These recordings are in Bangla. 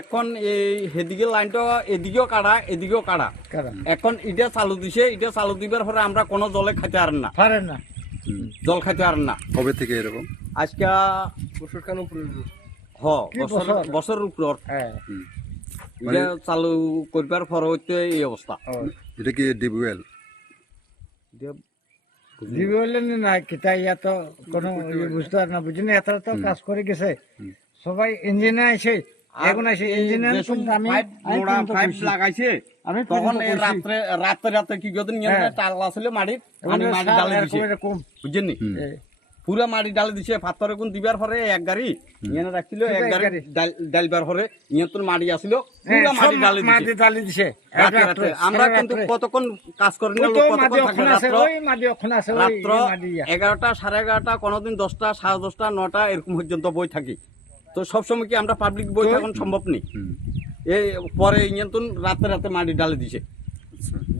এখন এই হেদিকে লাইনটা এদিকেও কাটা এদিকেও কাটা এখন এটা চালু দিছে এটা চালু দিবার পরে আমরা কোনো জলে খাইতে পারেন না জল খাইতে পারেন না। কবে থেকে এরকম? আজকে বছরের উপর এটা চালু করবার পরে হচ্ছে এই অবস্থা। এটা কি ডিবুয়েল? না কিতা ইয়া তো কোনো বুঝতে না বুঝিনি এত তো কাজ করে গেছে সবাই ইঞ্জিনে আছে এখন আছে ইঞ্জিনিয়ার পাইপ লাগাইছে তখন রাতে কি গদিন টালা ছিল মাটির মাটি ডালে দিছে বুঝছেন পুরা মাটি ডালে দিছে পাথরে কোন দিবার পরে এক গাড়ি ইয়ে রাখছিল এক গাড়ি ডালবার পরে ইয়ে তো মাটি আসিল পুরা মাটি ডালে দিছে। আমরা কিন্তু কতক্ষণ কাজ করি না রাত্র 11টা 11:30 কোনদিন 10টা 10:30 9টা এরকম পর্যন্ত বই থাকি। তো সবসময় কি আমরা পাবলিক বই থাকুন সম্ভব নেই। এই পরে ইঞ্জিন রাতে মাটি ডালে দিছে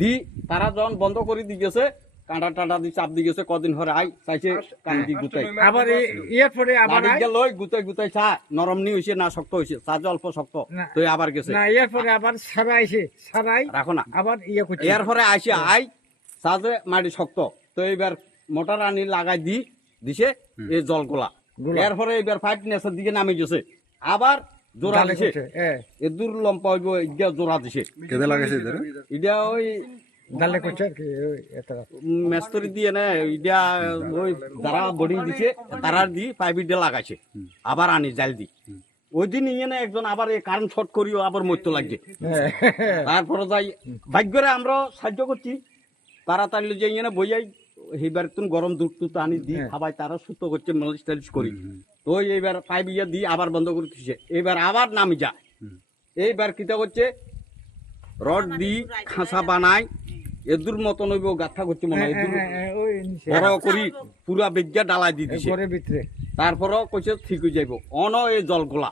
দি তারা যখন বন্ধ করে দিয়ে গেছে কাঁটা টাটা দিয়ে চাপ দিয়ে গেছে কদিন পরে আই চাইছে কান্দি গুতাই আবার এর পরে আবার লই গুতাই চা নরম নি হইছে না শক্ত হইছে চা অল্প শক্ত তো আবার গেছে না এর পরে আবার সারাই রাখো না আবার ইয়ে করছে এর পরে আইছে আই চাজে মাটি শক্ত তো এবার মোটর আনি লাগাই দিছে এই জলগুলা এরপরে এবার পাইপ নেসার দিকে নামে গেছে আবার জোড়া দিছে এ দূর লম্পা হইব এটা জোড়া দিছে। কেদে লাগাইছে এটা ওই ডালে করছে আর কি মেস্তরি দিয়ে না এটা ওই যারা বোর্ডিং দিছে তারা দি পাইপ দিয়ে লাগাইছে আবার আনি জাল দি ওই দিন ইয়ে না একজন আবার এই কারেন্ট শর্ট করিও আবার মরতে লাগছে। তারপরে যাই ভাগ্যরে আমরা সাহায্য করছি তাড়াতাড়ি যে ইয়ে না বইয়াই এইবার তুমি গরম দুধ টুত আনি দি খাবাই তারা সুস্থ করছে মালিশ টালিশ করি তো এইবার পাইপ ইয়ে দিয়ে আবার বন্ধ করে দিচ্ছে এইবার আবার নামি যা এইবার কিতা করছে রড দি খাঁচা বানাই এদুর মতন হইব গাথা করছে মনে হয় বড় করি পুরা বেজ্ঞা ডালাই দিয়ে দিছে তারপরও কইছে ঠিক হয়ে যাইব অন এই জলগুলা